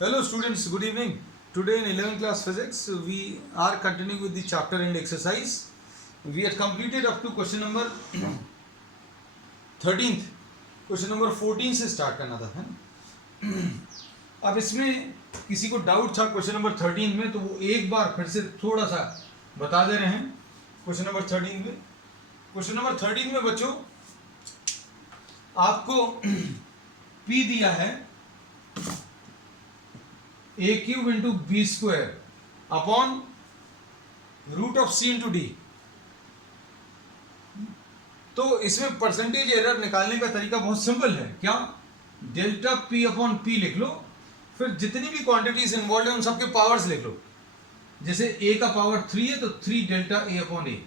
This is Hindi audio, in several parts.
Hello students, good evening. Today in 11th class physics we are continuing with the chapter and exercise. We had completed up to question number 13th. Question number 14 से स्टार्ट करना था, है ना। अब इसमें किसी को डाउट था क्वेश्चन नंबर 13 में, तो वो एक बार फिर से थोड़ा सा बता दे रहे हैं। क्वेश्चन नंबर 13 में बच्चों आपको P दिया है a cube into B square upon root of c into D. तो इसमें परसेंटेज एरर निकालने का तरीका बहुत सिंपल है। क्या? डेल्टा p अपॉन पी लिख लो, फिर जितनी भी क्वांटिटीज इन्वॉल्व है उन सबके पावर्स लिख लो। जैसे a का पावर 3 है तो 3 delta a upon A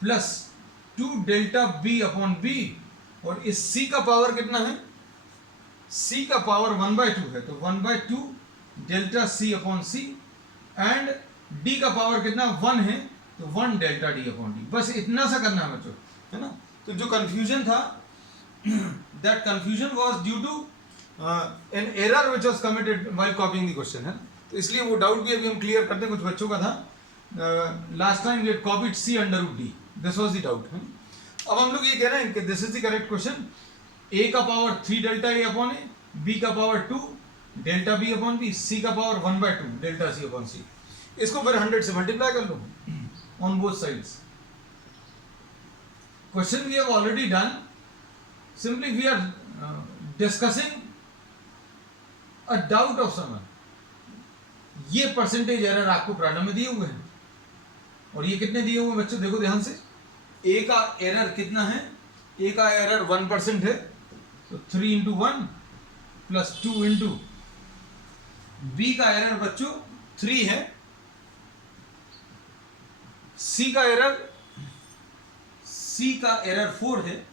plus 2 delta b upon B, और इस c का पावर कितना है? c का पावर 1/2 है तो 1/2 delta c upon C, and d का पावर कितना 1 है तो 1 डेल्टा d अपॉन डी। बस इतना सा करना है बच्चों, है ना। तो जो कंफ्यूजन था that confusion was due to an error which was committed while copying the question, है। तो इसलिए वो डाउट भी अभी हम क्लियर करते हैं। कुछ बच्चों का था last time we had copied c under root d, this was the doubt, है। अब हम लोग ये कह रहे हैं कि this is the correct question. a का power 3 delta a upon A, b का power 2 delta b upon B, c का power 1/2 delta c upon C. इसको फिर 100 से मल्टीप्लाई कर लो on both sides. Question we have already done. Simply we are discussing a doubt of someone. ये परसेंटेज एरर आपको प्रॉब्लम में दिए हुए हैं, और ये कितने दिए हुए हैं बच्चों? देखो ध्यान से। ए का एरर कितना है? ए का एरर 1% है तो 3 इंटू 1 प्लस 2 इंटू। बी का एरर बच्चों 3 है। सी का एरर 4 है।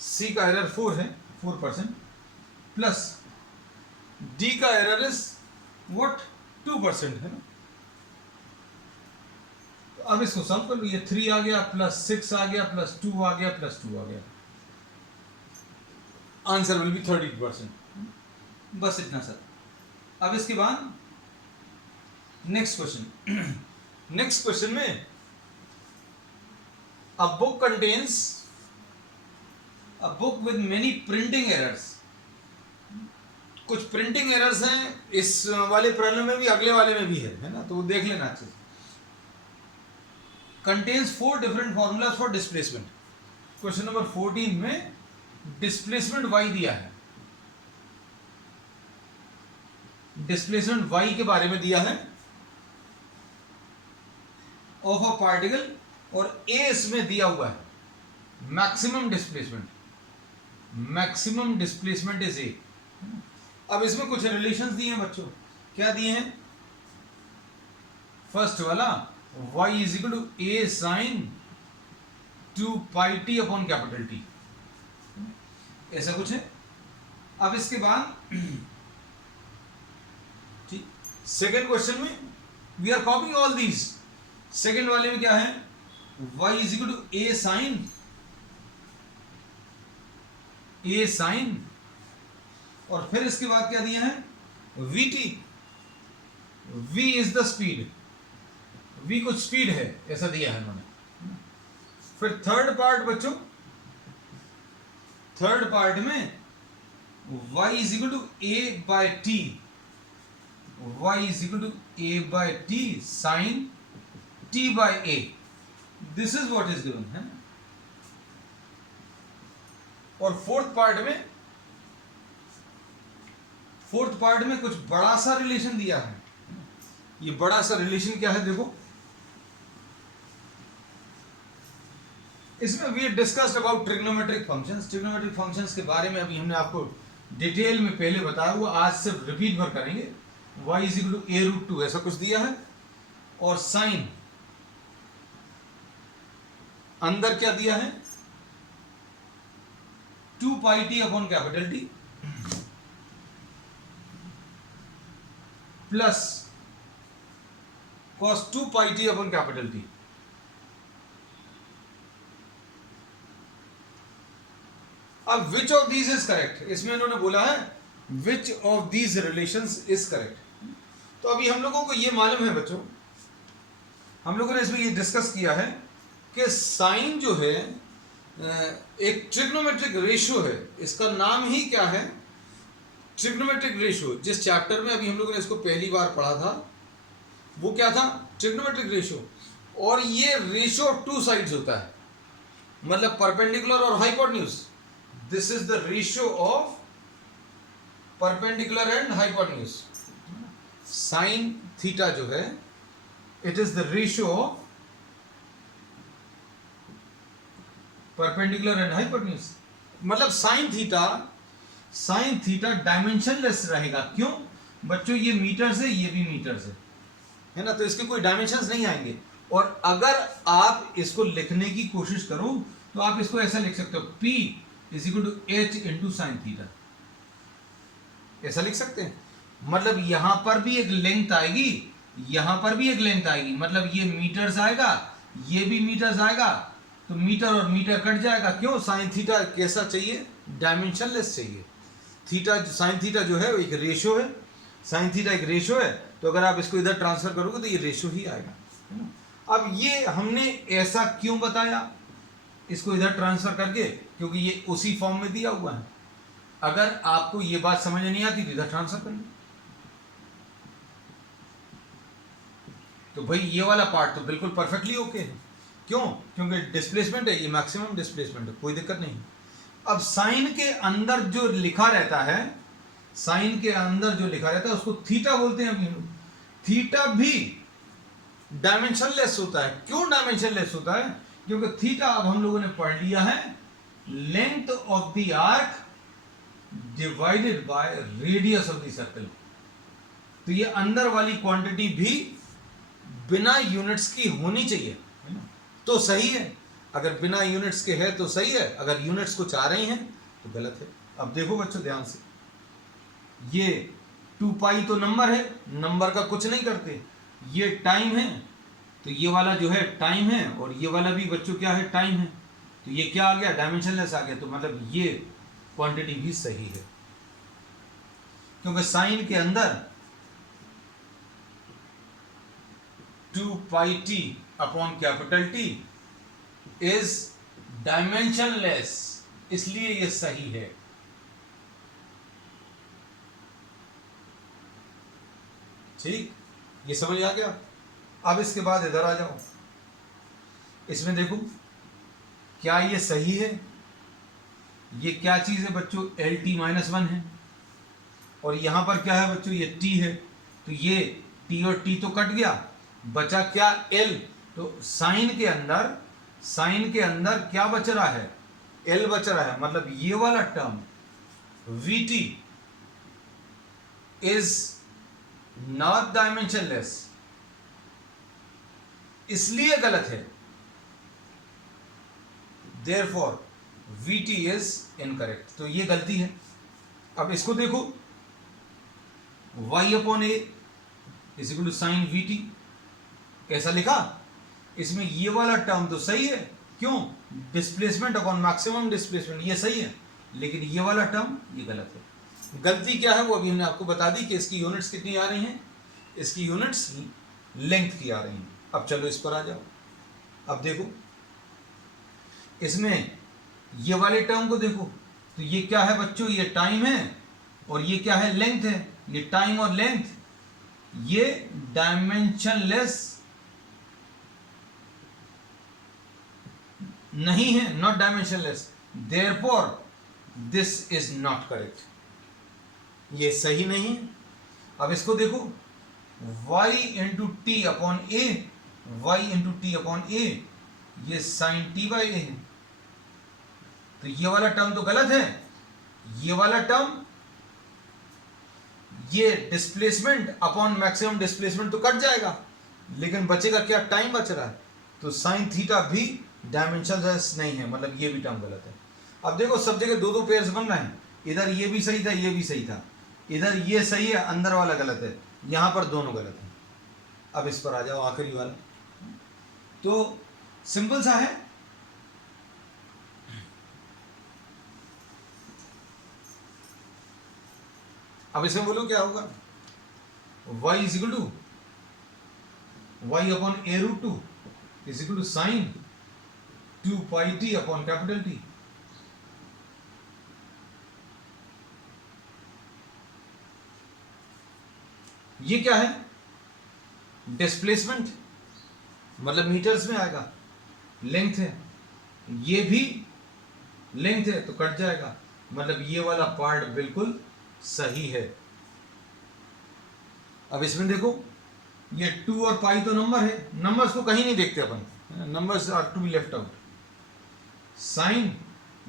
सी का एरर 4 है, 4%, प्लस डी का एरर इज व्हाट 2% है ना। तो अब इसको सॉल्व कर लो। ये 3 आ गया प्लस 6 आ गया प्लस 2 आ गया प्लस 2 आ गया, आंसर विल बी 32%। बस इतना सर। अब इसके बाद नेक्स्ट क्वेश्चन में A book contains a book with many printing errors. कुछ प्रिंटिंग एरर्स हैं इस वाले प्रॉब्लम में भी, अगले वाले में भी है ना। तो वो देख लेना अच्छे से। Contains 4 different formulas for displacement. Question number 14 में डिस्प्लेसमेंट y दिया है। डिस्प्लेसमेंट y के बारे में दिया है ऑफ अ पार्टिकल, और a इसमें दिया हुआ है मैक्सिमम डिस्प्लेसमेंट इज a। अब इसमें कुछ रिलेशंस दिए हैं बच्चों। क्या दिए हैं? फर्स्ट वाला y is equal to a sine 2 pi t upon capital T, ऐसा कुछ है। अब इसके बाद ठीक सेकेंड क्वेश्चन में we are copying all these. Second वाले में क्या है? y is equal to a sine, और फिर इसके बाद क्या दिया है? vt, v is the speed, v कुछ स्पीड है ऐसा दिया है उन्होंने। फिर थर्ड पार्ट बच्चों, थर्ड पार्ट में y is equal to a by T, y is equal to a by T sine t by a। This is what is given, है। और फोर्थ पार्ट में कुछ बड़ा सा रिलेशन दिया है। ये बड़ा सा रिलेशन क्या है? देखो इसमें we discussed about trigonometric functions के बारे में अभी हमने आपको डिटेल में पहले बताया हुआ, आज सिर्फ रिपीट भर करेंगे। y is equal to a√2 ऐसा कुछ दिया है, और साइन अंदर क्या दिया है? 2 pi T upon capital T plus cos 2 pi T upon capital T. अब which of these is correct? इसमें इन्होंने बोला है which of these relations is correct. तो अभी हम लोगों को ये मालूम है बच्चों, हम लोगों ने इसमें ये डिस्कस किया है कि साइन जो है एक ट्रिग्नोमेट्रिक रेशियो है, इसका नाम ही क्या है, ट्रिग्नोमेट्रिक रेशियो। जिस चैप्टर में अभी हम लोगों ने इसको पहली बार पढ़ा था वो क्या था, ट्रिग्नोमेट्रिक रेशियो। और ये रेशियो ऑफ टू साइड्स होता है, मतलब परपेंडिकुलर और hypotenuse. This is the ratio of perpendicular and hypotenuse. Sine theta जो है it is the ratio of perpendicular and hypotenuse. मतलब साइन थीटा डायमेंशनलेस रहेगा। क्यों बच्चों, ये मीटर से, ये भी मीटर से है ना, तो इसके कोई डायमेंशंस नहीं आएंगे। और अगर आप इसको लिखने की कोशिश करो तो आप इसको ऐसा लिख सकते हो, P is equal to H into sine theta, ऐसा लिख सकते हैं। मतलब यहां पर भी एक लेंथ आएगी, यहां पर भी एक लेंथ आएगी, मतलब ये मीटर्स आएगा, ये भी मीटर्स आएगा, तो मीटर और मीटर कट जाएगा। क्यों, साइन थीटा कैसा चाहिए, डायमेंशनलेस चाहिए। थीटा, साइन थीटा जो है वो एक रेशियो है, साइन थीटा एक रेशियो है, तो अगर आप इसको इधर ट्रांसफर करोगे तो ये रेशियो ही आएगा, है ना। अब ये हमने ऐसा क्यों बताया इसको इधर ट्रांसफर करके, क्योंकि ये उसी फॉर्म में दिया हुआ है। अगर आपको ये बात समझ नहीं आती तो इधर ट्रांसफर कर लो। तो भाई ये वाला पार्ट तो बिल्कुल परफेक्टली ओके है। क्यों, क्योंकि डिस्प्लेसमेंट है, ये मैक्सिमम डिस्प्लेसमेंट है, कोई दिक्कत नहीं। अब साइन के अंदर जो लिखा रहता है, साइन के अंदर जो लिखा रहता है उसको थीटा बोलते हैं अभी हम। थीटा भी डायमेंशनलेस होता है। क्यों डायमेंशनलेस होता है, क्योंकि थीटा अब हम लोगों ने पढ़ लिया है length of the arc divided by radius of the circle. तो ये अंदर वाली क्वांटिटी भी बिना यूनिट्स की होनी चाहिए, है ना, तो सही है। अगर बिना यूनिट्स के है तो सही है, अगर यूनिट्स कुछ आ रही हैं तो गलत है। अब देखो बच्चों ध्यान से, ये 2 पाई तो नंबर है, नंबर का कुछ नहीं करते। ये टाइम है, तो ये वाला जो है टाइम है, और ये वाला भी बच्चों क्या है, टाइम है। तो ये क्या आ गया, डायमेंशनलेस आ गया। तो मतलब ये क्वांटिटी भी सही है, क्योंकि साइन के अंदर 2 pi T upon capital T is dimensionless, इसलिए ये सही है। ठीक, ये समझ आ गया। अब इसके बाद इधर आ जाओ, इसमें देखो क्या ये सही है। ये क्या चीज है बच्चों, LT-1 है, और यहां पर क्या है बच्चों, ये T है। तो ये T और T तो कट गया, बचा क्या, L। तो साइन के अंदर क्या बच रहा है, L बच रहा है। मतलब ये वाला term VT is not dimensionless, इसलिए गलत है। Therefore VT is incorrect, तो ये गलती है। अब इसको देखो, y upon A is equal to sine VT, कैसा लिखा, इसमें ये वाला टर्म तो सही है। क्यों, डिस्प्लेसमेंट अपॉन मैक्सिमम डिस्प्लेसमेंट, ये सही है, लेकिन ये वाला टर्म ये गलत है। गलती क्या है वो अभी हमने आपको बता दी कि इसकी यूनिट्स कितनी आ रही हैं, इसकी यूनिट्स लेंथ की आ रही हैं। अब चलो इस पर आ जाओ। अब देखो इसमें ये वाले टर्म को देखो, तो ये क्या है बच्चों, ये टाइम है, और ये क्या है, लेंथ है। ये टाइम और लेंथ ये डायमेंशनलेस नहीं है, not dimensionless. Therefore this is not correct, ये सही नहीं है। अब इसको देखो, y इंटू टी अपॉन ए, वाई इंटू टी अपॉन ए, ये साइन टी बाई ए है। तो ये वाला टर्म तो गलत है। ये वाला टर्म, ये डिस्प्लेसमेंट अपॉन मैक्सिमम डिस्प्लेसमेंट तो कट जाएगा, लेकिन बचेगा क्या, टाइम बच रहा है। तो साइन थीटा भी डायमेंशनलेस नहीं है, मतलब ये भी टर्म गलत है। अब देखो सब जगह दो दो पेयर्स बन रहे हैं, इधर ये भी सही था, ये भी सही था, इधर ये सही है, अंदर वाला गलत है, यहां पर दोनों गलत है। अब इस पर आ जाओ, आखिरी वाला, तो सिंपल सा है। अब इसमें बोलो क्या होगा, y is equal to y upon a root 2 is equal to sine 2 pi t upon capital T। ये क्या है, डिस्प्लेसमेंट, मतलब मीटर्स में आएगा, लेंथ है, ये भी लेंथ है तो कट जाएगा, मतलब ये वाला पार्ट बिल्कुल सही है। अब इसमें देखो ये 2 और पाई तो नंबर है, नंबर्स को कहीं नहीं देखते अपन, numbers are to be left out. Sine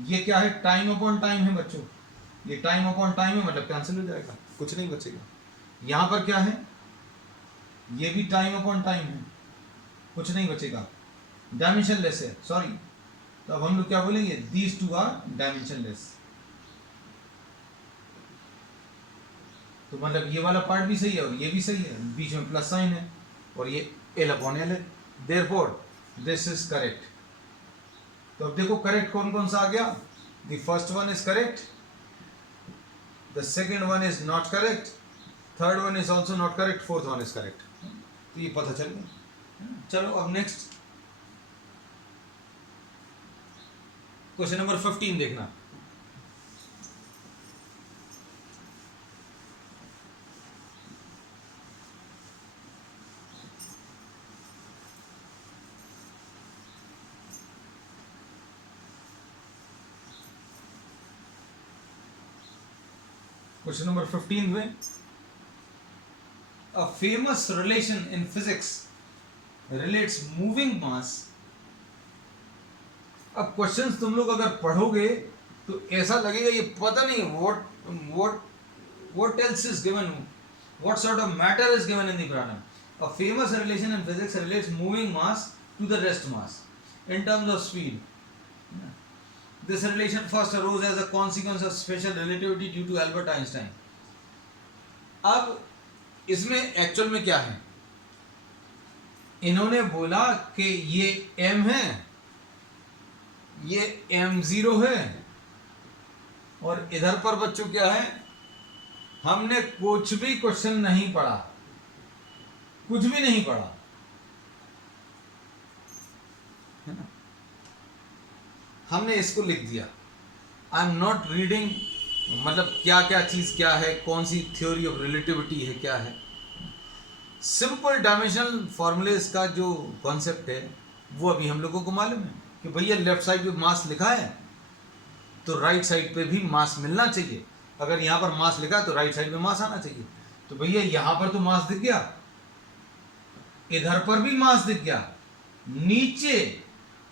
ये क्या है, टाइम अपॉन टाइम है बच्चों, ये टाइम अपॉन टाइम है, मतलब कैंसिल हो जाएगा, कुछ नहीं बचेगा। यहां पर क्या है, ये भी टाइम अपॉन टाइम है, कुछ नहीं बचेगा, डायमेंशन लेस है, सॉरी। तो अब हम लोग क्या बोलेंगे, these two are dimensionless. तो मतलब ये वाला पार्ट भी सही है और ये भी सही है, बीच में प्लस साइन है और ये एल अपॉन एल है, देयरफॉर दिस इज करेक्ट। तो अब देखो करेक्ट कौन कौन सा आ गया, the first one is correct, the second one is not correct, third one is also not correct, fourth one is correct. तो ये पता चल गया। चलो अब नेक्स्ट क्वेश्चन नंबर 15 देखना। क्वेश्चन नंबर 15 में a famous relation in physics relates moving mass। अब क्वेश्चंस तुम लोग अगर पढ़ोगे तो ऐसा लगेगा ये पता नहीं what else is given, what sort of matter is given in the problem। A famous relation in physics relates moving mass to the rest mass in terms of speed। This relation first arose as a consequence of special relativity due to Albert Einstein। अब इसमें एक्चुअल में क्या है, इन्होंने बोला कि ये m है, ये m0 है, और इधर पर बच्चों क्या है, हमने कुछ भी क्वेश्चन नहीं पढ़ा, कुछ भी नहीं पढ़ा है ना, हमने इसको लिख दिया। आई एम नॉट रीडिंग, मतलब क्या क्या चीज क्या है, कौन सी थ्योरी ऑफ रिलेटिविटी है, क्या है। सिंपल डायमेंशनल फॉर्मूलेस का जो कॉन्सेप्ट है वो अभी हम लोगों को मालूम है कि भैया लेफ्ट साइड पे मास लिखा है तो राइट साइड पे भी मास मिलना चाहिए, अगर यहाँ पर मास लिखा है तो राइट साइड पे मास आना चाहिए। तो भैया यहाँ पर तो मास दिख गया, इधर पर भी मास दिख गया, नीचे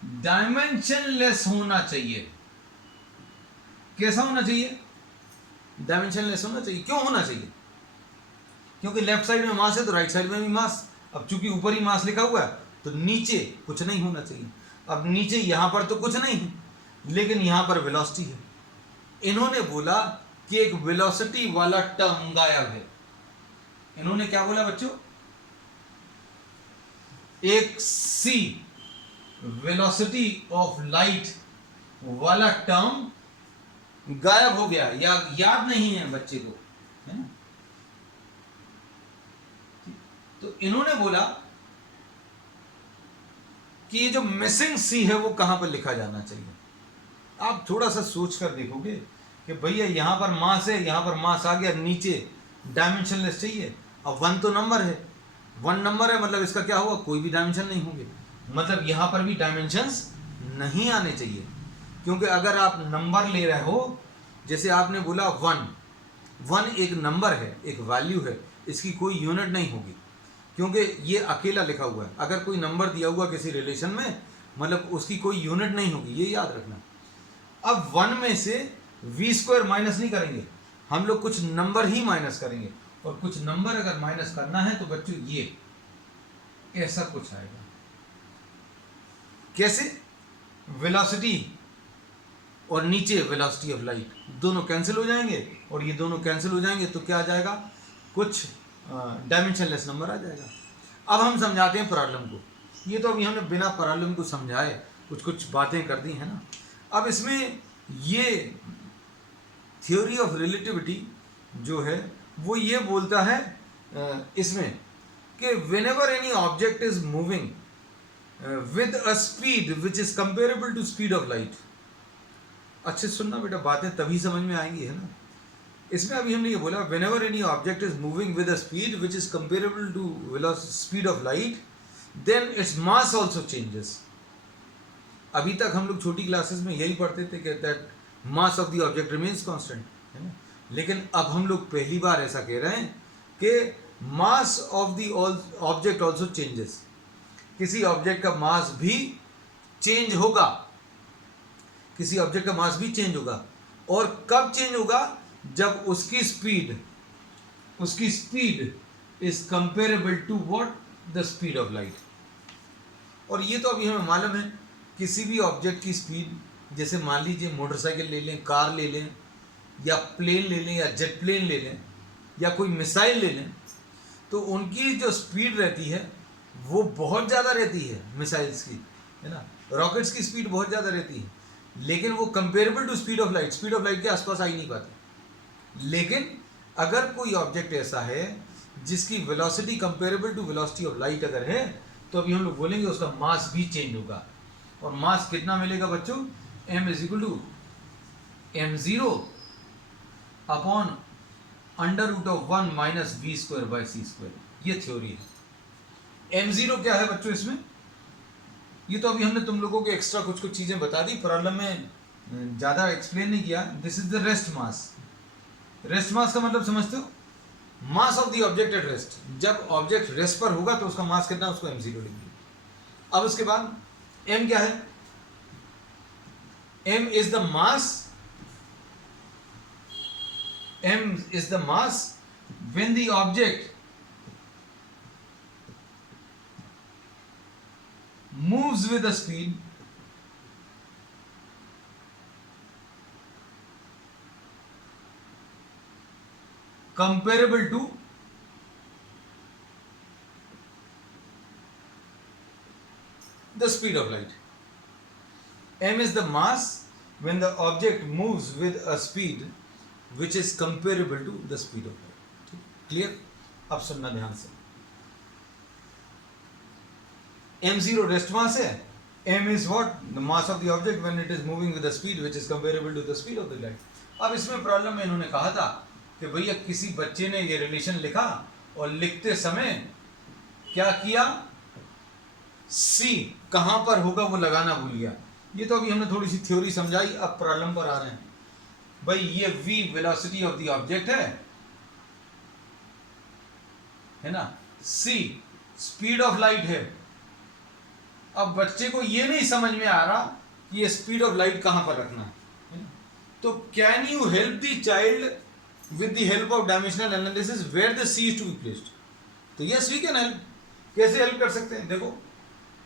डायमेंशन लेस होना चाहिए। कैसा होना चाहिए, डायमेंशन लेस होना चाहिए। क्यों होना चाहिए, क्योंकि लेफ्ट साइड में मास है तो राइट साइड में भी मास। अब चूंकि ऊपर ही मास लिखा हुआ है तो नीचे कुछ नहीं होना चाहिए। अब नीचे यहां पर तो कुछ नहीं है, लेकिन यहां पर वेलोसिटी है। इन्होंने बोला कि एक वेलोसिटी वाला टर्म गायब है। इन्होंने क्या बोला बच्चों, एक सी वेलोसिटी ऑफ लाइट वाला टर्म गायब हो गया, या याद नहीं है बच्चे को, है ना। तो इन्होंने बोला कि ये जो मिसिंग सी है वो कहां पर लिखा जाना चाहिए। आप थोड़ा सा सोच कर देखोगे कि भैया यहां पर मास है, यहां पर मास आ गया, नीचे डायमेंशनलेस चाहिए। अब 1 तो नंबर है, 1 नंबर है, मतलब इसका क्या होगा, कोई भी डायमेंशन नहीं होंगे, मतलब यहां पर भी डायमेंशंस नहीं आने चाहिए। क्योंकि अगर आप नंबर ले रहे हो, जैसे आपने बोला 1 एक नंबर है, एक वैल्यू है, इसकी कोई यूनिट नहीं होगी क्योंकि ये अकेला लिखा हुआ है। अगर कोई नंबर दिया हुआ किसी रिलेशन में, मतलब उसकी कोई यूनिट नहीं होगी, ये याद रखना। अब 1 में से v² माइनस नहीं करेंगे हम लोग, कुछ नंबर ही माइनस करेंगे, और कुछ नंबर अगर माइनस करना है तो बच्चों ये ऐसा कुछ आएगा। कैसे, वेलोसिटी और नीचे वेलोसिटी ऑफ लाइट दोनों कैंसिल हो जाएंगे, और ये दोनों कैंसिल हो जाएंगे तो क्या आ जाएगा, कुछ डायमेंशनलेस नंबर आ जाएगा। अब हम समझाते हैं प्रॉब्लम को। ये तो अभी हमने बिना प्रॉब्लम को समझाए कुछ कुछ बातें कर दी है ना। अब इसमें ये थ्योरी ऑफ रिलेटिविटी जो है वो ये बोलता है इसमें कि whenever any object is moving with a speed which is comparable to speed of light. अच्छे सुनना बेटा, बातें तभी समझ में आएंगी, है ना। इसमें अभी हमने ये बोला whenever any object is moving with a speed which is comparable to velocity speed of light, then its mass also changes. अभी तक हम लोग छोटी क्लासेस में यही पढ़ते थे कि that mass of the object remains constant, है ना। लेकिन अब हम लोग पहली बार ऐसा कह रहे हैं कि mass of the object also changes. किसी ऑब्जेक्ट का मास भी चेंज होगा, किसी ऑब्जेक्ट का मास भी चेंज होगा। और कब चेंज होगा? जब उसकी speed is comparable to what? The speed of light. और ये तो अभी हमें मालूम है, किसी भी ऑब्जेक्ट की स्पीड, जैसे मान लीजिए मोटरसाइकिल ले लें, कार ले लें, या प्लेन ले लें, या जेट प्लेन ले लें, या कोई मिसाइल ले लें, तो उनकी जो स्पीड रहती है वो बहुत ज़्यादा रहती है मिसाइल्स की, है ना। रॉकेट्स की स्पीड बहुत ज़्यादा रहती है, लेकिन वो comparable to speed of light के आसपास आ ही नहीं पाती। लेकिन अगर कोई ऑब्जेक्ट ऐसा है जिसकी velocity comparable to velocity of light अगर है, तो अभी हम लोग बोलेंगे उसका मास भी चेंज होगा। और मास कितना मिलेगा बच्चों? m is equal to m0 upon under root of 1 minus V square by C square. ये थ्योरी है। m0 क्या है बच्चों इसमें? ये तो अभी हमने तुम लोगों को एक्स्ट्रा कुछ कुछ चीज़ें बता दी, प्रॉब्लम में ज़्यादा एक्सप्लेन नहीं किया। This is the rest mass. Rest mass का मतलब समझते हो? Mass of the object at rest. जब ऑब्जेक्ट रेस्ट पर होगा तो उसका मास कितना, उसको m0 लिखेंगे। अब उसके बाद m क्या है? m is the mass, m is the mass when the object moves with a speed comparable to the speed of light. m is the mass when the object moves with a speed which is comparable to the speed of light. Clear? अब सुनना ध्यान से। m0 रेस्ट मास है, m is what? the mass of the object when it is moving with a speed which is comparable to the speed of the light. अब इसमें प्रॉब्लम में इन्होंने कहा था कि भैया किसी बच्चे ने ये रिलेशन लिखा और लिखते समय क्या किया? c कहां पर होगा वो लगाना भूल गया। ये तो अभी हमने थोड़ी सी थ्योरी समझाई, अब प्रॉब्लम पर आ रहे हैं। भाई ये v velocity of the object है ना, c स्पीड ऑफ लाइट है। अब बच्चे को ये नहीं समझ में आ रहा कि ये स्पीड ऑफ लाइट कहां पर रखना है। तो can you help the child with the help of dimensional analysis where the c is to be placed? तो यस वी कैन हेल्प। कैसे हेल्प कर सकते हैं? देखो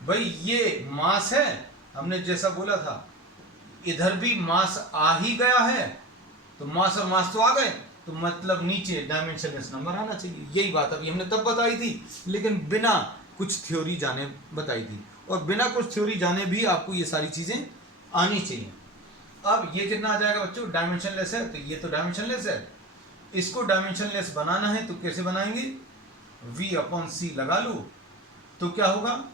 भाई ये मास है, हमने जैसा बोला था, इधर भी मास आ ही गया है, तो मास और मास तो आ गए, तो मतलब नीचे डायमेंशनलेस नंबर आना चाहिए। यही बात अभी हमने तब बताई थी, लेकिन बिना कुछ थ्योरी जाने बताई थी। और बिना कुछ थ्योरी जाने भी आपको ये सारी चीजें आनी चाहिए। अब ये कितना आ जाएगा बच्चों? डायमेंशनलेस है, तो ये तो डायमेंशनलेस है। इसको डायमेंशनलेस बनाना है तो कैसे बनाएंगे? v अपॉन सी लगा लो, तो क्या होगा?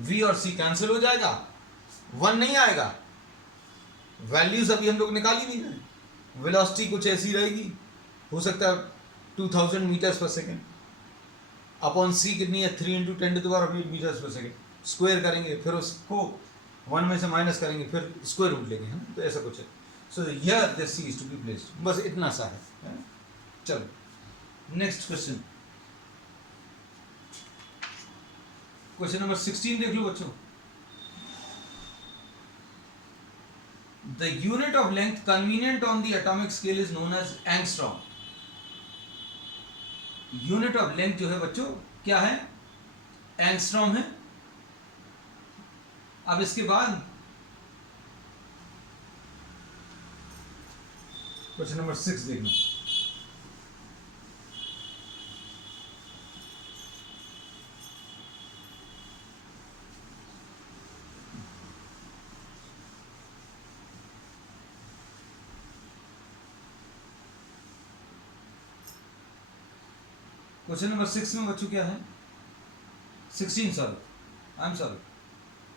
v और c कैंसिल हो जाएगा, 1 नहीं आएगा। वैल्यूज अभी हम लोग निकाल ही नहीं रहे। वेलोसिटी कुछ ऐसी रहेगी, हो सकता है 2000 मीटर्स पर सेकेंड, अपॉन c कितनी है? 3 × 10⁻8 मीटर्स पर सेकेंड। स्क्वायर करेंगे, फिर उसको 1 में से माइनस करेंगे, फिर स्क्वायर रूट लेंगे, है ना। तो ऐसा कुछ है। So here the c is to be placed. बस इतना सा है। चलो नेक्स्ट क्वेश्चन, क्वेश्चन नंबर 16 देख लो बच्चों। The unit of length convenient on the atomic scale is known as angstrom. Unit of length जो है बच्चों क्या है? एंगस्ट्रॉम है। अब इसके बाद क्वेश्चन नंबर 6 देखना। क्वेश्चन नंबर 6 में बच्चों क्या है, 16 sorry, I am sorry,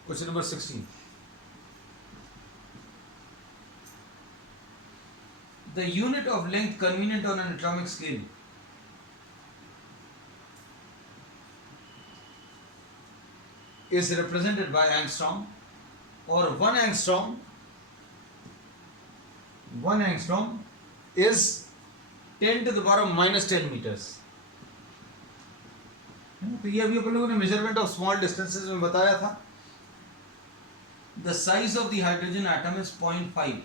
question number 16, the unit of length convenient on an atomic scale is represented by angstrom, or 1 angstrom is 10 to the power minus 10 meters. तो ये अभी अपन लोगों ने मेजरमेंट ऑफ स्मॉल डिस्टेंसेस में बताया था. The size of the hydrogen atom is 0.5.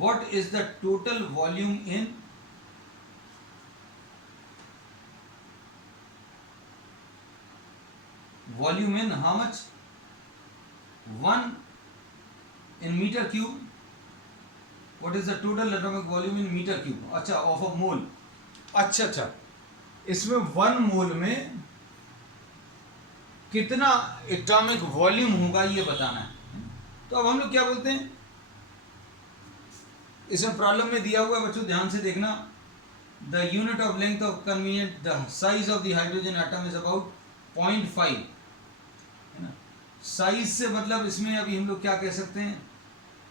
What is the total volume in how much? 1 in meter cube. What is the total atomic volume in meter cube? अच्छा, of a mole. अच्छा, इसमें 1 मोल में कितना एटॉमिक वॉल्यूम होगा ये बताना है. तो अब हम लोग क्या बोलते हैं, इसमें प्रॉब्लम में दिया हुआ है बच्चों, ध्यान से देखना. The unit of length of convenient, the size of the hydrogen atom is about 0.5, है ना. साइज से मतलब इसमें अभी हम लोग क्या कह सकते हैं,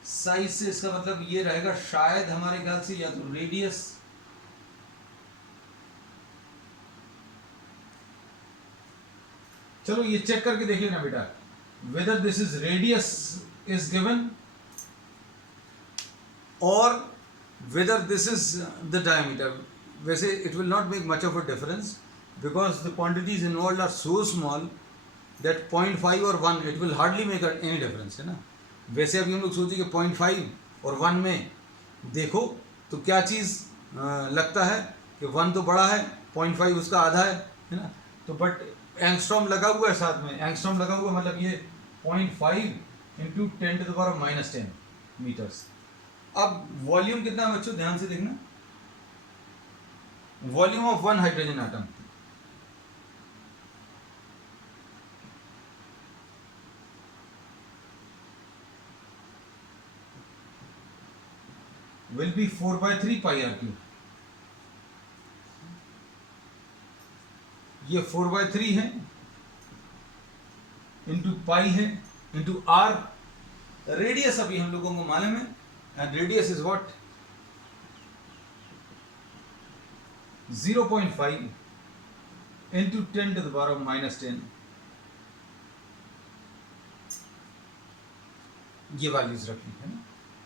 साइज से इसका मतलब ये रहेगा शायद हमारे ख्याल से या तो रेडियस, चलो ये चेक करके देख लेना बेटा, whether this is radius is given or whether this is the diameter. वैसे it will not make much of a difference because the quantities involved are so small that 0.5 और 1 it will hardly make any difference, है ना. वैसे अभी हम लोग सोचे कि 0.5 और 1 में देखो तो क्या चीज़ लगता है कि 1 तो बड़ा है, 0.5 उसका आधा है ना. तो बट एंगस्ट्रॉम लगा हुआ है साथ में, एंगस्ट्रॉम लगा हुआ मतलब ये 0.5 into 10 to the power -10 metres. अब वॉल्यूम कितना है बच्चों, ध्यान से देखना. Volume of 1 hydrogen atom will be 4/3 pi r3. ये 4/3 है इंटू पाई है इंटू आर. रेडियस अभी हम लोगों को मालूम है, and radius is what, 0.5 into 10 to the power of -10. ये वैल्यूज रखनी है ना.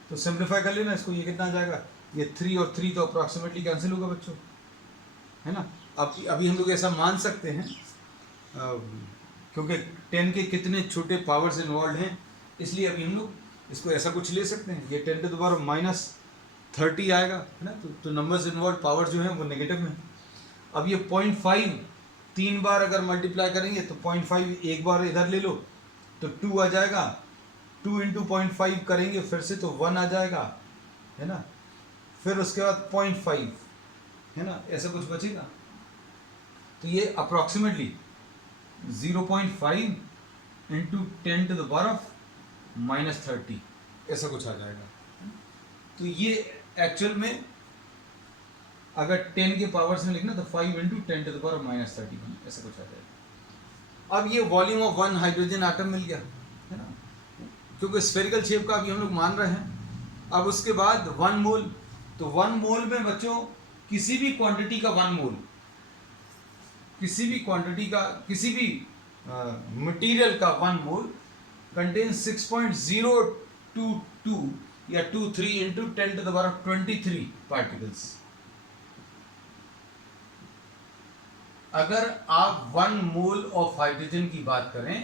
तो सिंप्लीफाई कर लेना इसको, ये कितना आ जाएगा, ये 3 और 3 तो अप्रॉक्सीमेटली कैंसिल होगा बच्चों, है ना. अब अभी हम लोग ऐसा मान सकते हैं क्योंकि 10 के कितने छोटे पावर्स इन्वॉल्व हैं, इसलिए अभी हम लोग इसको ऐसा कुछ ले सकते हैं. ये 10 to the power -30 आएगा, है ना. तो नंबर्स इन्वॉल्व पावर जो है वो नेगेटिव में. अब ये 0.5 3 बार अगर मल्टीप्लाई करेंगे तो 0.5 एक बार इधर ले लो तो 2 आ जाएगा, 2 इंटू 0.5 करेंगे फिर से तो 1 आ जाएगा, है ना. फिर उसके बाद 0.5, है ना, ऐसा कुछ बचेगा. तो ये approximately 0.5 into 10 to the power -30 ऐसा कुछ आ जाएगा. तो ये एक्चुअल में अगर 10 के पावर्स में लिखना तो 5 इंटू 10 to the power -30 ऐसा कुछ आ जाएगा. अब ये वॉल्यूम ऑफ 1 हाइड्रोजन एटम मिल गया, है ना, क्योंकि स्फेरिकल शेप का अभी हम लोग मान रहे हैं. अब उसके बाद 1 मोल, तो 1 मोल में बच्चों किसी भी क्वांटिटी का 1 मोल, किसी भी क्वांटिटी का, किसी भी मटेरियल का 1 मोल contains 6.022 या 23 into 10 to the power 23 particles. अगर आप 1 मोल ऑफ हाइड्रोजन की बात करें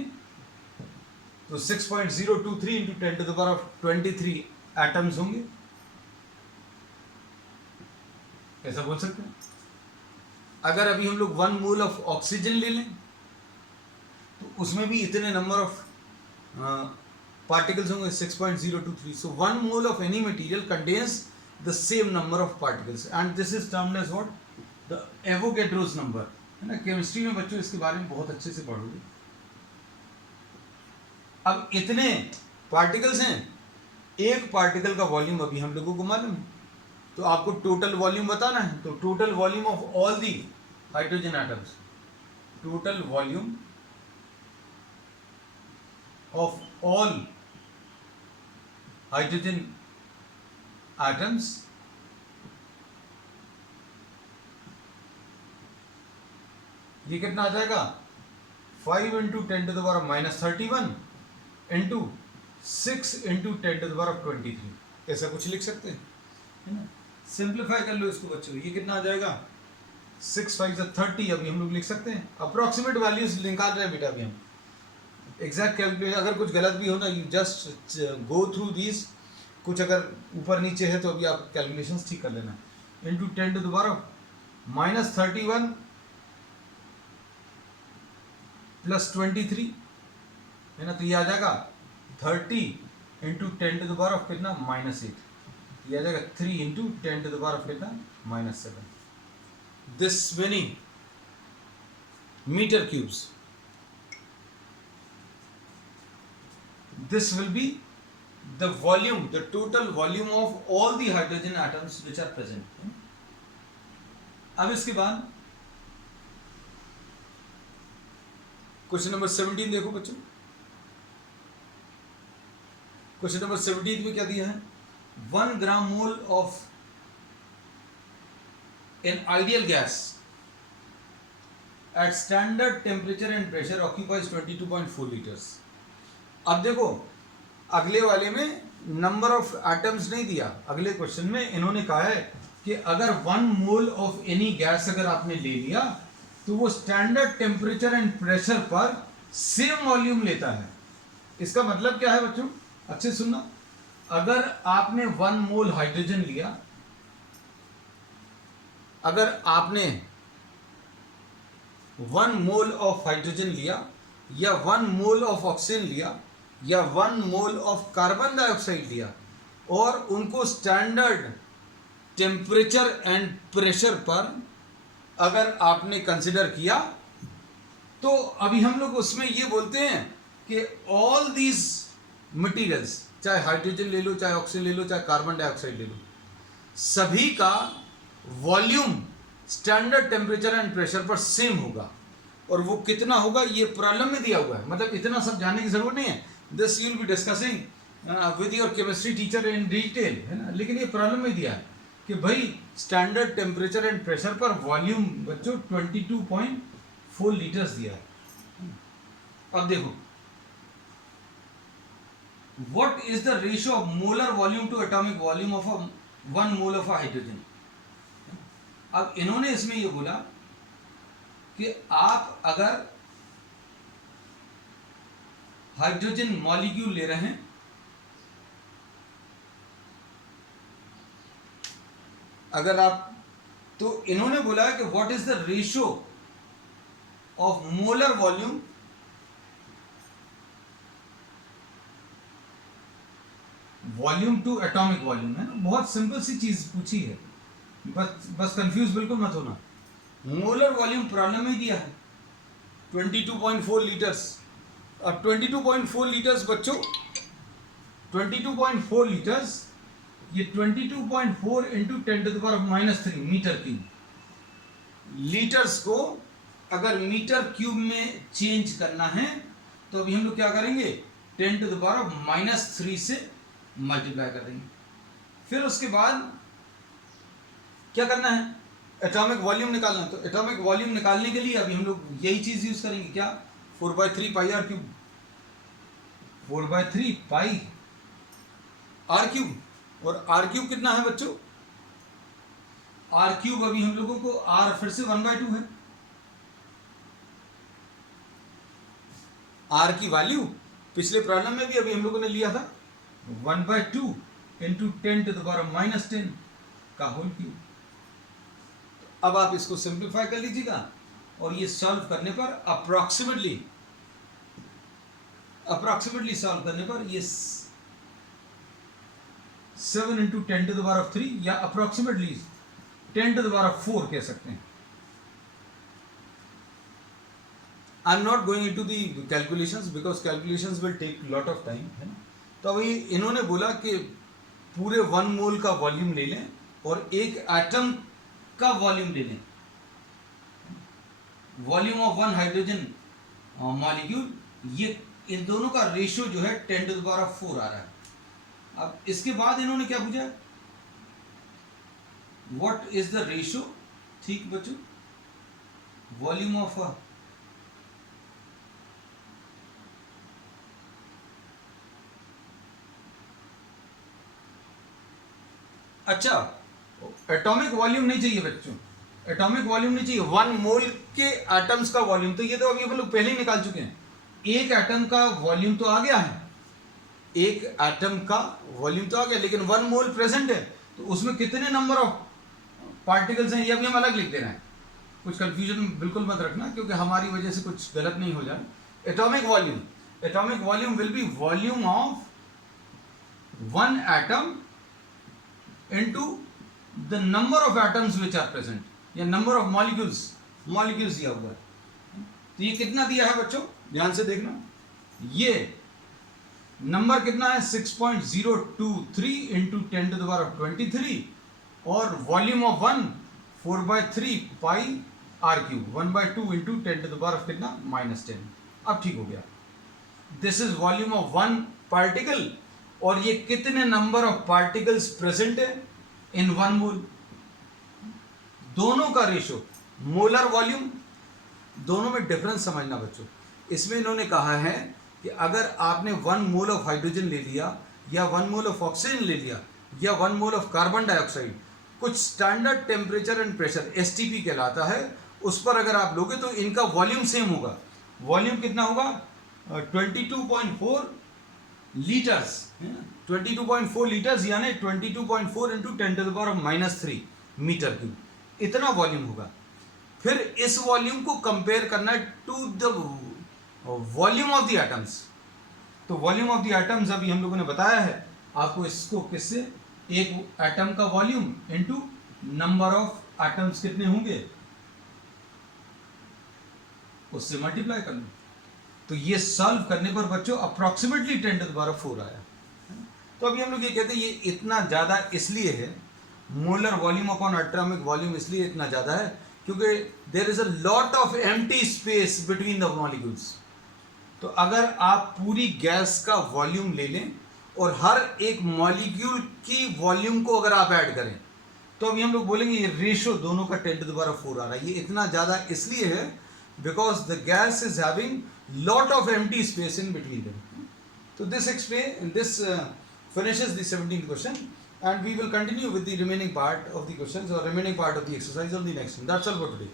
तो 6.023 into 10 to the power 23 atoms होंगे, ऐसा बोल सकते हैं. अगर अभी हम लोग 1 मोल ऑफ ऑक्सीजन ले लें तो उसमें भी इतने नंबर ऑफ particles होंगे, 6.023. So 1 mole of any material contains the same number of particles and this is termed as what, the Avogadro's number, है ना. केमिस्ट्री में बच्चों इसके बारे में बहुत अच्छे से पढ़ोगे. अब इतने पार्टिकल्स हैं, एक पार्टिकल का वॉल्यूम अभी हम लोगों को मालूम है, तो आपको टोटल वॉल्यूम बताना है, तो total volume of all the hydrogen atoms, total volume of all hydrogen atoms ये कितना आ जाएगा 5 इंटू 10⁻⁻31 इंटू 6 इंटू 10⁻23, ऐसा कुछ लिख सकते हैं, है ना। सिंप्लीफाई कर लो इसको बच्चों, ये कितना आ जाएगा 6 5 30, अभी हम लोग लिख सकते हैं, अप्रोक्सीमेट वैल्यूज निकाल रहे हैं बेटा अभी हम, एग्जैक्ट कैलकुलेशन अगर कुछ गलत भी हो ना you just go through these, कुछ अगर ऊपर नीचे है तो अभी आप कैलकुलेशंस ठीक कर लेना, इंटू 10⁻⁻31 प्लस 23, है ना, तो ये आ जाएगा 30 इंटू 10⁻⁻ कितना -8, ये आ जाएगा 3 इंटू 10⁻⁻ कितना -7, this many metre cubes, this will be the volume, the total volume of all the hydrogen atoms which are present. अब इसके बाद क्वेश्चन नंबर 17 देखो बच्चों, क्वेश्चन नंबर 17 में क्या दिया है, 1 gram mole of an ideal gas at standard temperature and pressure occupies 22.4 liters. अब देखो अगले वाले में नंबर ऑफ एटम्स नहीं दिया, अगले क्वेश्चन में इन्होंने कहा है कि अगर 1 मोल ऑफ एनी गैस अगर आपने ले लिया तो वो स्टैंडर्ड टेम्परेचर एंड प्रेशर पर सेम वॉल्यूम लेता है। इसका मतलब क्या है बच्चों, अच्छे सुनना, अगर आपने 1 मोल हाइड्रोजन लिया, अगर आपने 1 मोल ऑफ हाइड्रोजन लिया या 1 मोल ऑफ ऑक्सीजन लिया या 1 मोल ऑफ कार्बन डाइऑक्साइड लिया और उनको स्टैंडर्ड टेम्परेचर एंड प्रेशर पर अगर आपने कंसिडर किया तो अभी हम लोग उसमें ये बोलते हैं कि ऑल दीज मटीरियल्स, चाहे हाइड्रोजन ले लो, चाहे ऑक्सीजन ले लो, चाहे कार्बन डाइऑक्साइड ले लो, सभी का volume standard temperature and pressure पर सेम होगा। और वो कितना होगा ये प्रॉब्लम में दिया हुआ है, मतलब इतना सब जानने की जरूरत नहीं है, this you will be discussing with your chemistry teacher in detail, है ना, लेकिन ये प्रॉब्लम में दिया है कि भाई स्टैंडर्ड टेम्परेचर एंड प्रेशर पर वॉल्यूम बच्चों 22.4 लीटर्स दिया है। अब देखो what is the ratio of molar volume to atomic volume of 1 mole of hydrogen. अब इन्होंने इसमें ये बोला कि आप अगर हाइड्रोजन मॉलिक्यूल ले रहे हैं, अगर आप, तो इन्होंने बोला कि what is the ratio of molar volume to atomic volume, है ना, बहुत सिंपल सी चीज पूछी है, बस कंफ्यूज बिल्कुल मत होना। मोलर वॉल्यूम प्रॉब्लम में दिया है 22.4 लीटर्स। अब 22.4 लीटर्स बच्चों, 22.4 लीटर्स, ये 22.4 इंटू 10⁻³ मीटर क्यूब। लीटर्स को अगर मीटर क्यूब में चेंज करना है तो अभी हम लोग क्या करेंगे, 10⁻³ से मल्टीप्लाई कर देंगे। फिर उसके बाद क्या करना है, एटॉमिक वॉल्यूम निकालना। तो एटॉमिक वॉल्यूम निकालने के लिए अभी हम लोग यही चीज यूज करेंगे, क्या, 4/3 पाई r क्यूब, 4/3 पाई r क्यूब। और r क्यूब कितना है बच्चों, r क्यूब अभी हम लोगों को r फिर से 1/2 है। r की वैल्यू पिछले प्रॉब्लम में भी अभी हम लोगों ने लिया था 1/2 इंटू 10⁻⁻10 का होल क्यूब। अब आप इसको सिंप्लीफाई कर लीजिएगा और ये सॉल्व करने पर अप्रोक्सीमेटली सॉल्व करने पर ये 7 इंटू 10⁻³ या अप्रोक्सीमेटली 10⁻⁴ कह सकते हैं। I am not going into the calculations because calculations will take lot of time, है ना। तो अभी इन्होंने बोला कि पूरे 1 मोल का वॉल्यूम ले लें और एक एटम का वॉल्यूम ले लें, volume of one hydrogen molecule, ये इन दोनों का रेशियो जो है 10⁴ आ रहा है। अब इसके बाद इन्होंने क्या पूछा, व्हाट इज द रेशियो, ठीक बच्चों, वॉल्यूम ऑफ अच्छा एटॉमिक वॉल्यूम नहीं चाहिए बच्चों, एटॉमिक वॉल्यूम नहीं चाहिए, 1 मोल के एटम्स का वॉल्यूम, तो ये तो अभी हम लोग पहले ही निकाल चुके हैं। एक एटम का वॉल्यूम तो आ गया है, एक एटम का वॉल्यूम तो आ गया, लेकिन 1 मोल प्रेजेंट है, तो उसमें कितने नंबर ऑफ पार्टिकल्स हैं ये अभी हम अलग लिख देना है। कुछ कंफ्यूजन बिल्कुल मत रखना, क्योंकि हमारी वजह से कुछ गलत नहीं हो जाए। Atomic volume will be volume of 1 atom into the number of atoms which are present, या number of molecules दिया हुआ है। तो ये कितना दिया है बच्चों, ध्यान से देखना, ये नंबर कितना है 6.023 into 10⁻23 और volume of 1 4/3 pi r cube 1/2 into 10⁻ कितना -10। अब ठीक हो गया, this is volume of 1 particle, और ये कितने नंबर ऑफ पार्टिकल्स प्रेजेंट है इन 1 मोल, दोनों का रेशियो, मोलर वॉल्यूम, दोनों में डिफरेंस समझना बच्चों। इसमें इन्होंने कहा है कि अगर आपने 1 मोल ऑफ हाइड्रोजन ले लिया, या 1 मोल ऑफ ऑक्सीजन ले लिया, या 1 मोल ऑफ कार्बन डाइऑक्साइड, कुछ standard temperature and pressure STP कहलाता है, उस पर अगर आप लोगे तो इनका वॉल्यूम सेम होगा। वॉल्यूम कितना होगा 22.4 लीटर्स, 22.4 लीटर्स, यानी 22.4 into 10⁻³ मीटर क्यूब, इतना वॉल्यूम होगा। फिर इस वॉल्यूम को कंपेयर करना है to the volume of the atoms. तो वॉल्यूम ऑफ द एटम्स अभी हम लोगों ने बताया है आपको, इसको किससे, एक एटम का volume into number of atoms कितने होंगे उससे मल्टीप्लाई कर लो। तो ये सॉल्व करने पर बच्चों अप्रॉक्सीमेटली 10⁻⁴ आया। तो अभी हम लोग ये कहते हैं ये इतना ज़्यादा इसलिए है, molar volume upon atomic volume इसलिए इतना ज़्यादा है क्योंकि there is a lot of empty space between the molecules. तो अगर आप पूरी गैस का वॉल्यूम ले लें और हर एक मॉलिक्यूल की वॉल्यूम को अगर आप ऐड करें, तो अभी हम लोग बोलेंगे ये रेशो दोनों का 10⁻⁴ आ रहा है। ये इतना ज़्यादा इसलिए है because the gas is having lot of empty space in between them. So this finishes the 17th question, and we will continue with the remaining part of the questions or remaining part of the exercise on the next one. That's all for today.